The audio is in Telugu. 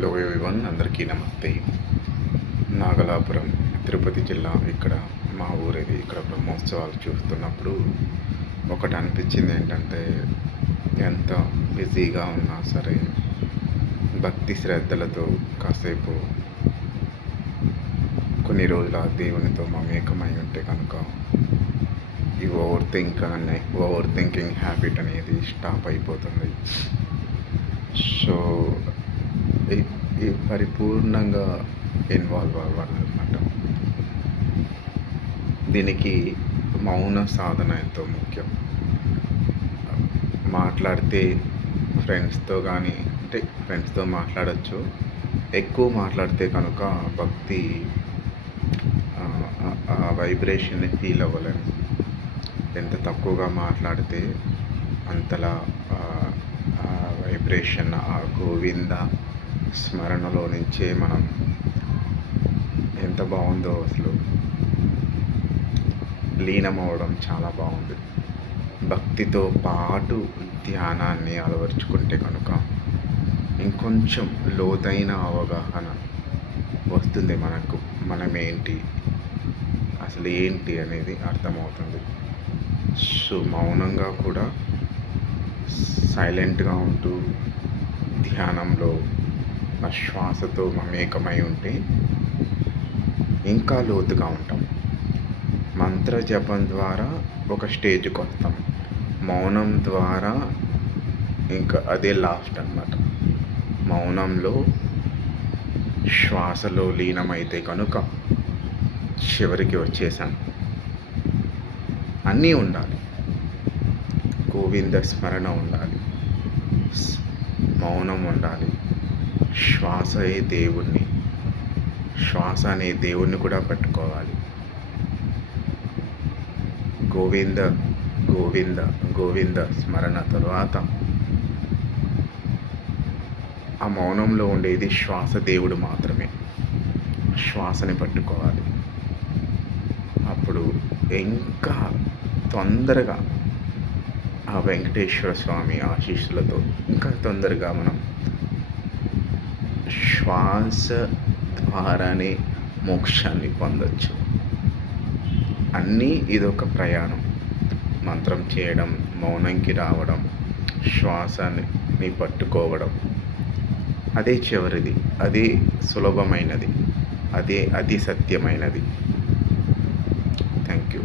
హలో ఎవ్రీవన్, అందరికీ నమస్తే. నాగలాపురం, తిరుపతి జిల్లా. ఇక్కడ మా ఊరేది. ఇక్కడ బ్రహ్మోత్సవాలు చూస్తున్నప్పుడు ఒకటి అనిపించింది ఏంటంటే, ఎంత బిజీగా ఉన్నా సరే భక్తి శ్రద్ధలతో కాసేపు కొన్ని రోజులు ఆ దేవునితో మమేకమై ఉంటే కనుక ఈ ఓవర్ థింకింగ్ హ్యాబిట్ అనేది స్టాప్ అయిపోతుంది. సో ఈ పరిపూర్ణంగా ఇన్వాల్వ్ అవ్వాలన్నమాట. దీనికి మౌన సాధన ఎంతో ముఖ్యం. మాట్లాడితే ఫ్రెండ్స్తో కానీ, అంటే ఫ్రెండ్స్తో మాట్లాడచ్చు. ఎక్కువ మాట్లాడితే కనుక భక్తి ఆ వైబ్రేషన్ని ఫీల్ అవ్వలేము. ఎంత తక్కువగా మాట్లాడితే అంతలా ఆ వైబ్రేషన్, ఆ గోవింద స్మరణలో నుంచే మనం ఎంత బాగుందో అసలు లీనమవడం చాలా బాగుంది. భక్తితో పాటు ధ్యానాన్ని అలవర్చుకుంటే కనుక ఇంకొంచెం లోతైన అవగాహన వస్తుంది. మనమేంటి, అసలు ఏంటి అనేది అర్థమవుతుంది. సో మౌనంగా కూడా సైలెంట్గా ఉంటూ ధ్యానంలో ఆ శ్వాసతో మమేకమై ఉంటే ఇంకా లోతుగా ఉంటాం. మంత్ర జపం ద్వారా ఒక స్టేజ్కి వస్తాం. మౌనం ద్వారా ఇంకా అదే లాస్ట్ అన్నమాట. మౌనంలో శ్వాసలో లీనమైతే కనుక చివరికి వచ్చేసాం. అన్నీ ఉండాలి. గోవింద స్మరణ ఉండాలి, మౌనం ఉండాలి, శ్వాస అనే దేవుణ్ణి కూడా పట్టుకోవాలి. గోవింద గోవింద గోవింద స్మరణ తరువాత ఆ మౌనంలో ఉండేది శ్వాస దేవుడు మాత్రమే. శ్వాసని పట్టుకోవాలి. అప్పుడు ఇంకా తొందరగా ఆ వెంకటేశ్వర స్వామి ఆశీస్సులతో ఇంకా తొందరగా మనం శ్వాస ద్వారానే మోక్షాన్ని పొందొచ్చు. ఇదొక ప్రయాణం. మంత్రం చేయడం, మౌనంకి రావడం, శ్వాసని పట్టుకోవడం, అదే చివరిది, అదే సులభమైనది, అదే అతి సత్యమైనది. Thank you.